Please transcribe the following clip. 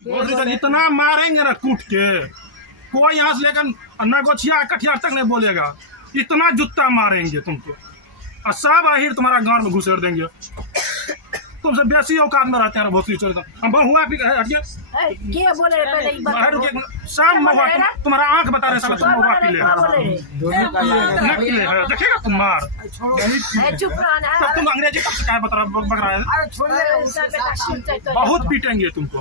इतना मारेंगे ना कूट के, कोई यहाँ से लेकर नगोछिया कटियार तक नहीं बोलेगा। इतना जूता मारेंगे तुमको और सब आहिर तुम्हारा गांव में घुसेड़ देंगे। तुमसे बेसी औकात में रहते हैं भोसड़ी चोर। हम बहुआ भी सब महुआ तुम्हारा आंख बता रहे सब तुम महुआ पी ले देखेगा तुम मार। तब तुम अंग्रेजी कब से क्या बता रहा है? बहुत पीटेंगे तुमको।